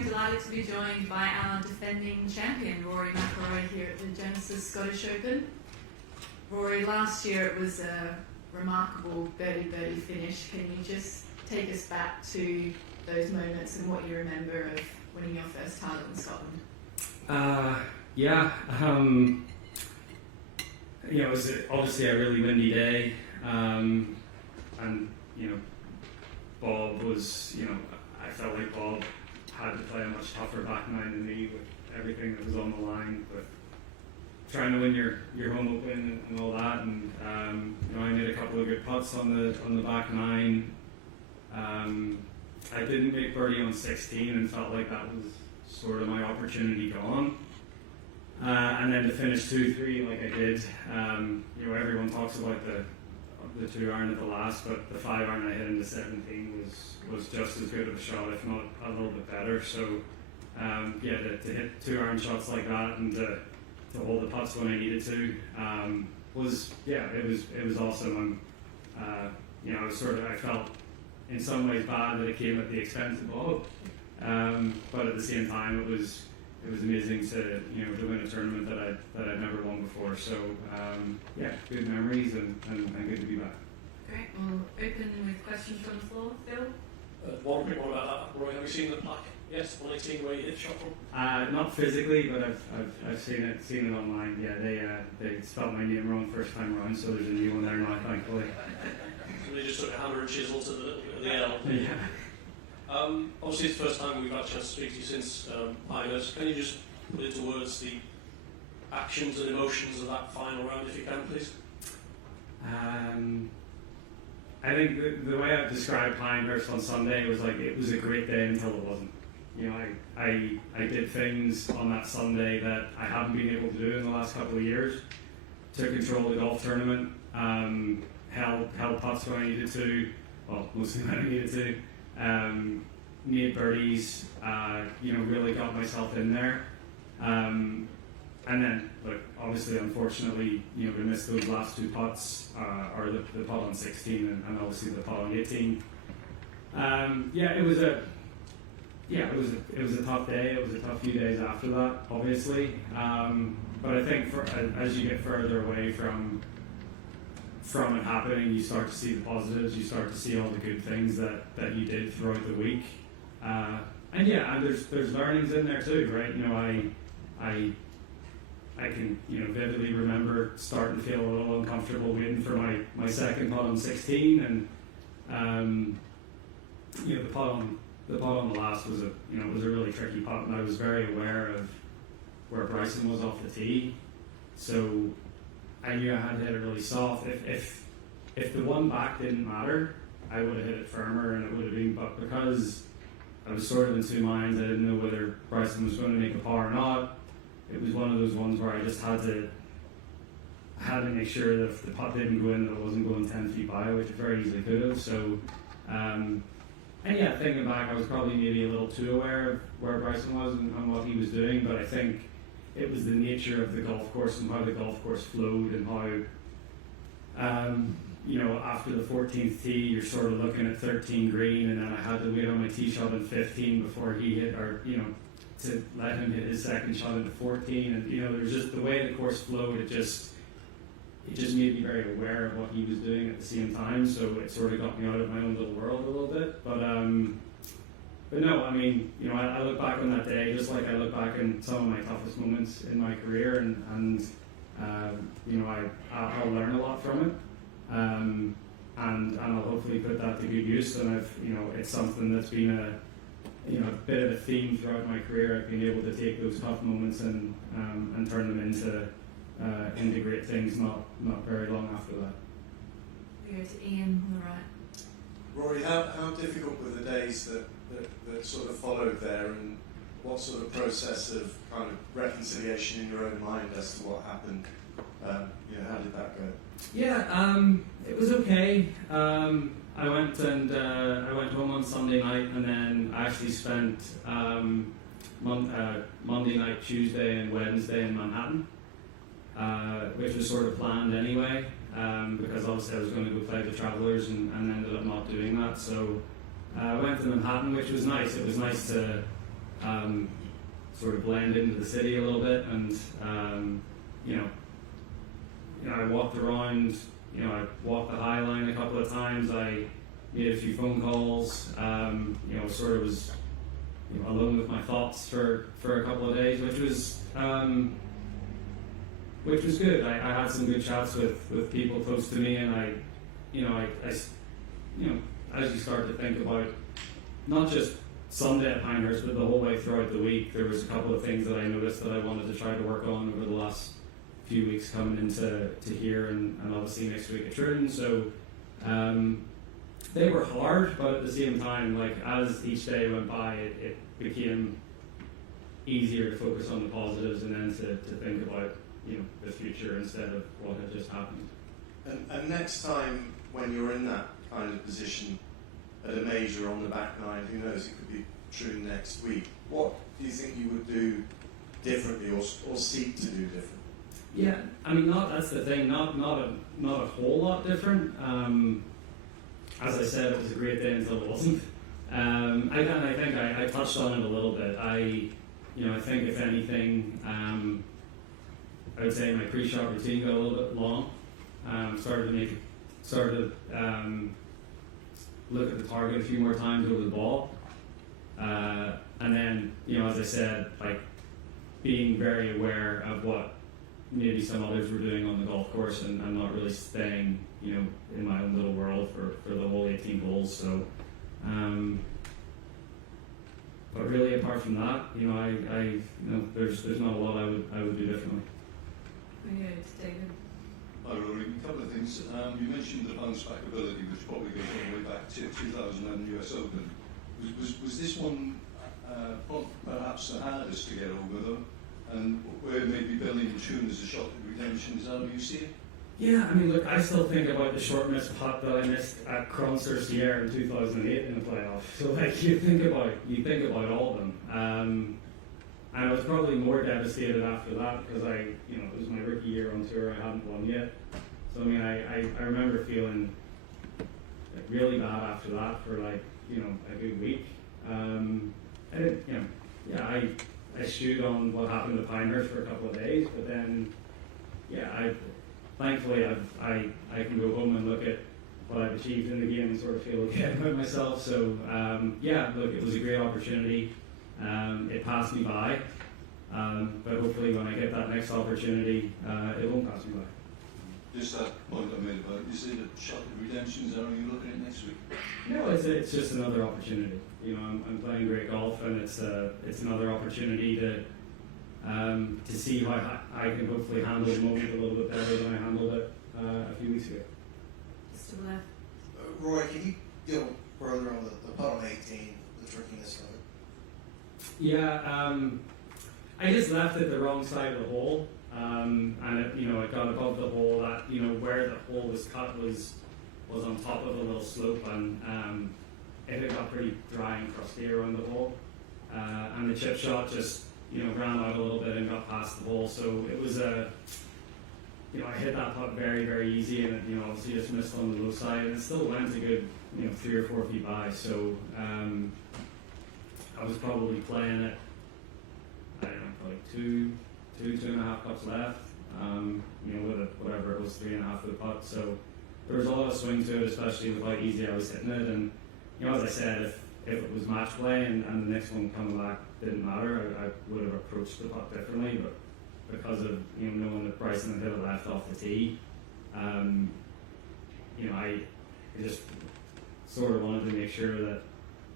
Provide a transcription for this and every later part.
I'm delighted to be joined by our defending champion, Rory McIlroy, here at the Genesis Scottish Open. Rory, last year it was a remarkable birdie finish. Can you just take us back to those moments and what you remember of winning your first title in Scotland? It was obviously a really windy day, and Bob was, I felt like Bob had to play a much tougher back nine than me with everything that was on the line, but trying to win your home open and all that, and I made a couple of good putts on the back nine. I didn't make birdie on 16 and felt like that was sort of my opportunity gone. And then to finish 2-3 like I did, everyone talks about the 2-iron at the last, but the 5-iron I hit into 17 was just as good of a shot, if not a little bit better. So to hit 2-iron shots like that and to hold the putts when I needed to it was awesome. I felt in some ways bad that it came at the expense of Bob, but at the same time it was amazing to win a tournament that I'd never won before. So good memories and good to be back. Great. We'll open with questions from the floor. Phil? One quick one about that, Roy. Have you seen the plaque? Yes, 118 where you hit shot from? Not physically, but I've seen it online. Yeah, they spelled my name wrong first time around, so there's a new one there now, thankfully. So they just took a hammer and chisel to the L. Yeah. Obviously, it's the first time we've had a chance to speak to you since Pioneers. Can you just put into words the actions and emotions of that final round, if you can, please? I think the way I've described Pinehurst on Sunday was like it was a great day until it wasn't. I did things on that Sunday that I haven't been able to do in the last couple of years. Took control of the golf tournament, held putts when I needed to, well, mostly when I needed to. Made birdies, really got myself in there. And then, obviously, unfortunately, we missed those last two putts, or the putt on 16 and obviously the putt on 18. It was a tough day. It was a tough few days after that, obviously. But I think as you get further away from it happening, you start to see the positives. You start to see all the good things that you did throughout the week. And there's learnings in there too, right? I can vividly remember starting to feel a little uncomfortable waiting for my second putt on 16, and the putt on the last was a really tricky putt, and I was very aware of where Bryson was off the tee, so I knew I had to hit it really soft. If the one back didn't matter, I would have hit it firmer and it would have been, but because I was sort of in two minds, I didn't know whether Bryson was going to make a par or not. It was one of those ones where I just had to make sure that if the putt didn't go in, that it wasn't going 10 feet by, which it very easily could have. So, thinking back, I was probably maybe a little too aware of where Bryson was and what he was doing, but I think it was the nature of the golf course and how the golf course flowed and how, after the 14th tee, you're sort of looking at 13 green, and then I had to wait on my tee shot in 15 before he hit, to let him hit his second shot into 14, and there's just the way the course flowed. It just made me very aware of what he was doing at the same time. So it sort of got me out of my own little world a little bit. But no, I look back on that day just like I look back in some of my toughest moments in my career, and I'll learn a lot from it, and I'll hopefully put that to good use. And it's something that's been a bit of a theme throughout my career. I've been able to take those tough moments and turn them into great things not very long after that. We go to Ian on the right. Rory, how difficult were the days that sort of followed there, and what sort of process of kind of reconciliation in your own mind as to what happened? How did that go? It was okay. I went home on Sunday night, and then I actually spent Monday night, Tuesday, and Wednesday in Manhattan, which was sort of planned anyway, because obviously I was going to go play the Travelers and ended up not doing that. So I went to Manhattan, which was nice. It was nice to sort of blend into the city a little bit, and I walked around. I walked the High Line a couple of times. I made a few phone calls. Sort of was alone with my thoughts for a couple of days, which was good. I had some good chats with people close to me, and I as you start to think about not just Sunday at Pinehurst, but the whole way throughout the week, there was a couple of things that I noticed that I wanted to try to work on over the last few weeks coming into here, and obviously next week at Tridden. So they were hard, but at the same time, like as each day went by, it became easier to focus on the positives and then to think about the future instead of what had just happened. And next time when you're in that kind of position at a major on the back nine, who knows, it could be true next week, what do you think you would do differently or seek to do differently? Yeah, I mean, that's the thing, not a whole lot different. As I said, it was a great day until it wasn't. I think I touched on it a little bit. I think if anything, I would say my pre-shot routine got a little bit long. Started to look at the target a few more times over the ball, and then as I said, like being very aware of what maybe some others were doing on the golf course, and not really staying in my own little world for the whole 18 holes. So, but really apart from that, there's not a lot I would do differently. It's David. Hi Rory, a couple of things. You mentioned the bounce back ability, which probably goes all the way back to 2011 US Open. Was this one perhaps the hardest to get over though? And where maybe building the tune as a shot at redemption, is that how you see it? Yeah, I mean, look, I still think about the short missed putt that I missed at Kronster in 2008 in the playoff. So like you think about all of them. And I was probably more devastated after that because it was my rookie year on tour. I hadn't won yet. So I mean, I remember feeling like really bad after that for like a good week. I stewed on what happened to Pinehurst for a couple of days, but then thankfully I can go home and look at what I've achieved in the game and sort of feel okay about myself. So look, it was a great opportunity. It passed me by, but hopefully when I get that next opportunity, it won't pass me by. Just that point I made about, is it a shot at redemption? Is that how you look at it next week? No, it's just another opportunity. I'm playing great golf, and it's another opportunity to see how I can hopefully handle the moment a little bit better than I handled it a few weeks ago. Just to the left. Roy, can you go further on the putt on 18, the trickiness of it? Yeah, I just left it the wrong side of the hole, and it got above the hole. That where the hole was cut was on top of a little slope, and it had got pretty dry and crusty around the hole, and the chip shot just ran out a little bit and got past the hole. So it was I hit that putt very, very easy, and it obviously just missed on the low side, and it still went a good 3 or 4 feet by. So I was probably playing it, I don't know, like two and a half putts left, with whatever it was, 3.5 foot putt. So there was a lot of swing to it, especially with how easy I was hitting it. And as I said, if it was match play and the next one coming back didn't matter, I would have approached the putt differently. But because of knowing that Bryson had hit it left off the tee, I just sort of wanted to make sure that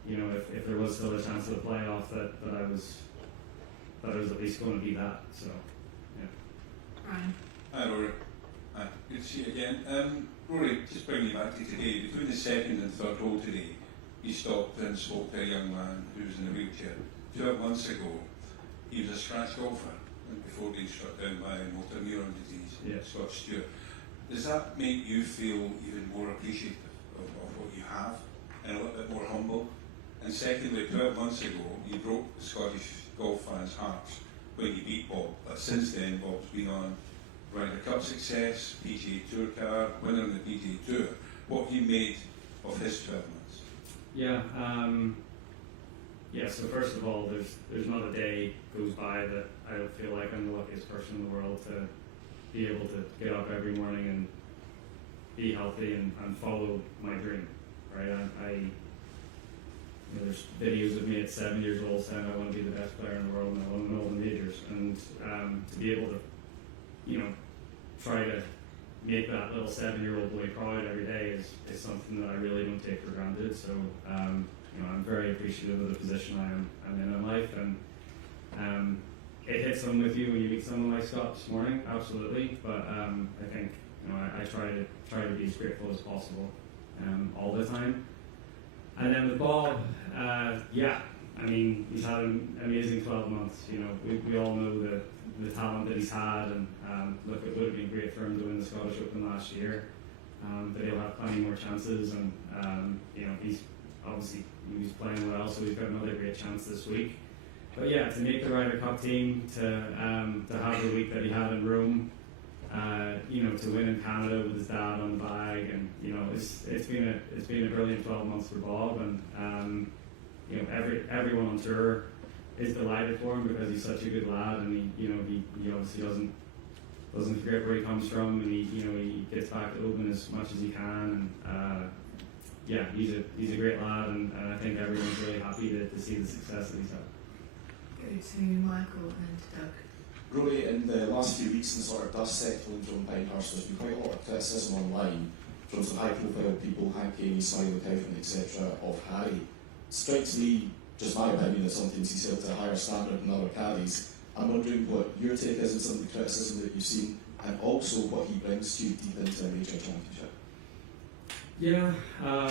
if there was still a chance of the playoff, that I was at least going to be that. So yeah. Ryan. Hi Rory. Hi, good to see you again. Rory, just bringing you back to today, between the second and third hole today, you stopped and spoke to a young man who was in a wheelchair. 12 months ago, he was a scratch golfer before being struck down by motor neuron disease, Scott Stewart. Does that make you feel even more appreciative of what you have and a little bit more humble? And secondly, 12 months ago, you broke the Scottish golf fans' hearts when you beat Bob. But since then, Bob's been on Ryder Cup success, PGA Tour car, winner in the PGA Tour. What have you made of his 12 months? Yeah, Yeah, so first of all, there's not a day goes by that I don't feel like I'm the luckiest person in the world to be able to get up every morning and be healthy and follow my dream, right? There's videos of me at 7 years old saying I want to be the best player in the world and I want to win all the majors, and to be able to, try to make that little 7-year-old boy proud every day is something that I really don't take for granted. So I'm very appreciative of the position I'm in life, and it hits home with you when you meet someone like Scott this morning, absolutely. But I think I try to be as grateful as possible all the time. And then with Bob, he's had an amazing 12 months. We all know the talent that he's had, and look, it would have been great for him to win the Scottish Open last year. But he'll have plenty more chances, and he's obviously he's playing well, so he's got another great chance this week. But yeah, to make the Ryder Cup team, to have the week that he had in Rome, to win in Canada with his dad on the bag, and it's been a brilliant 12 months for Bob, and everyone on tour is delighted for him because he's such a good lad, and he obviously doesn't forget where he comes from, and he gets back to Open as much as he can, and he's a great lad, and I think everyone's really happy to see the success that he's had. Go to Michael and Doug. Rory, in the last few weeks, and sort of dust settling from Pinehurst, there's been quite a lot of criticism online from some high-profile people, Hank Caney, Simon Cowden, etc., of Harry. Strikes me, just my opinion, that sometimes he's held to a higher standard than other caddies. I'm wondering what your take is on some of the criticism that you've seen, and also what he brings to you deep into a major championship. Yeah,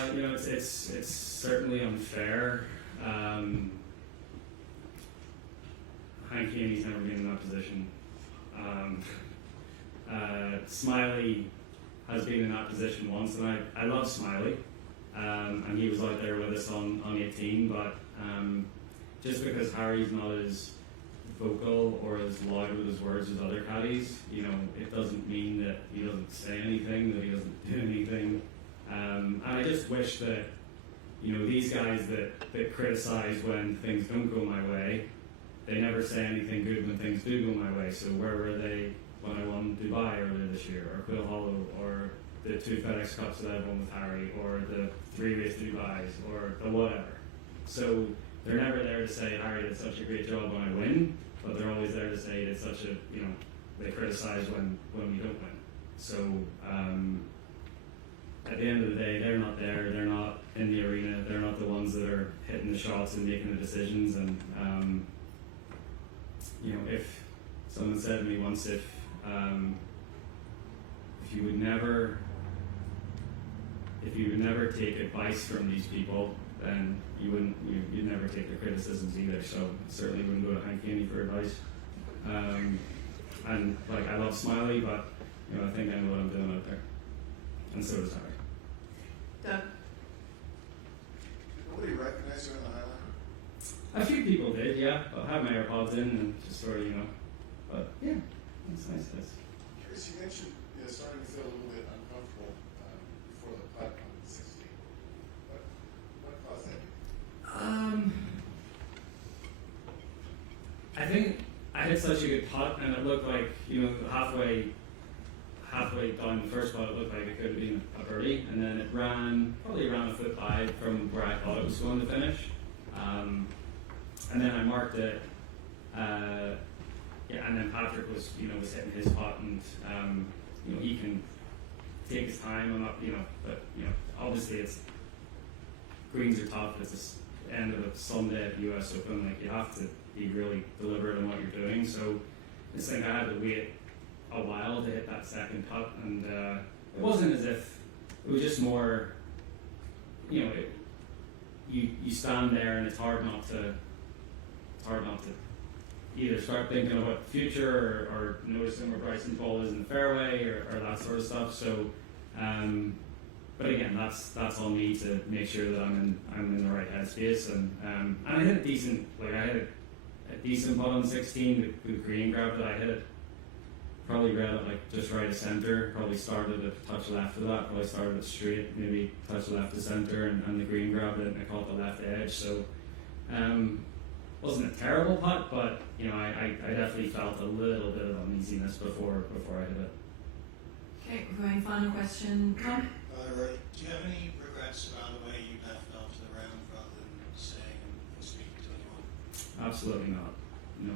it's certainly unfair. Hank Caney's never been in that position. Smiley has been in that position once, and I love Smiley, and he was out there with us on 18, but just because Harry's not as vocal or as loud with his words as other caddies, it doesn't mean that he doesn't say anything, that he doesn't do anything. And I just wish that, these guys that criticize when things don't go my way, they never say anything good when things do go my way. So where were they when I won Dubai earlier this year, or Quill Hollow, or the 2 FedEx Cups that I won with Harry, or the 3 race Dubais, or the whatever. So they're never there to say Harry did such a great job when I win, but they're always there to say it's such a, they criticize when we don't win. So at the end of the day, they're not there, they're not in the arena, they're not the ones that are hitting the shots and making the decisions, and if someone said to me once, if you would never take advice from these people, then you'd never take their criticisms either. So I certainly wouldn't go to Hank Caney for advice. And I love Smiley, but I think I know what I'm doing out there, and so does Harry. Doug. Nobody recognized you in the highlight? A few people did, yeah. But I had my AirPods in and just sort of, But yeah, it's nice. Curious, you mentioned starting to feel a little bit uncomfortable before the putt on 16. What caused that? I think I hit such a good putt, and it looked like, halfway down the first putt, it looked like it could have been a birdie, and then it probably ran a foot wide from where I thought it was going to finish. And then I marked it, and then Patrick was hitting his putt, and he can take his time. I'm not, but obviously greens are tough. It's the end of a Sunday at the US Open. Like, you have to be really deliberate on what you're doing. So it's like I had to wait a while to hit that second putt, and it wasn't as if it was just more, you stand there and it's hard not to either start thinking about the future or noticing where Bryson's ball is in the fairway or that sort of stuff. So, but again, that's on me to make sure that I'm in the right headspace, and I hit a decent putt on 16 with green grabbed it. I hit it, probably read it just right of center, probably started a touch left of that, probably started it straight, maybe touch left of center, and the green grabbed it and I caught the left edge. So Wasn't a terrible putt, but you know, I definitely felt a little bit of uneasiness before I hit it. Okay, we're going final question. Tom? Rory, do you have any regrets about the way you left after the round rather than staying and speaking to anyone? Absolutely not. No.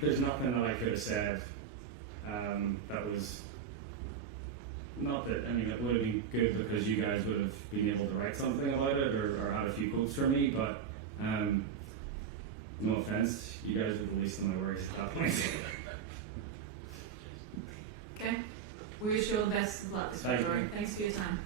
There's nothing that I could have said that was not that. I mean, it would have been good because you guys would have been able to write something about it or had a few quotes from me. But no offense, you guys were the least of my worries at that point. Okay. We wish you all the best of luck this week, Rory. Thanks for your time.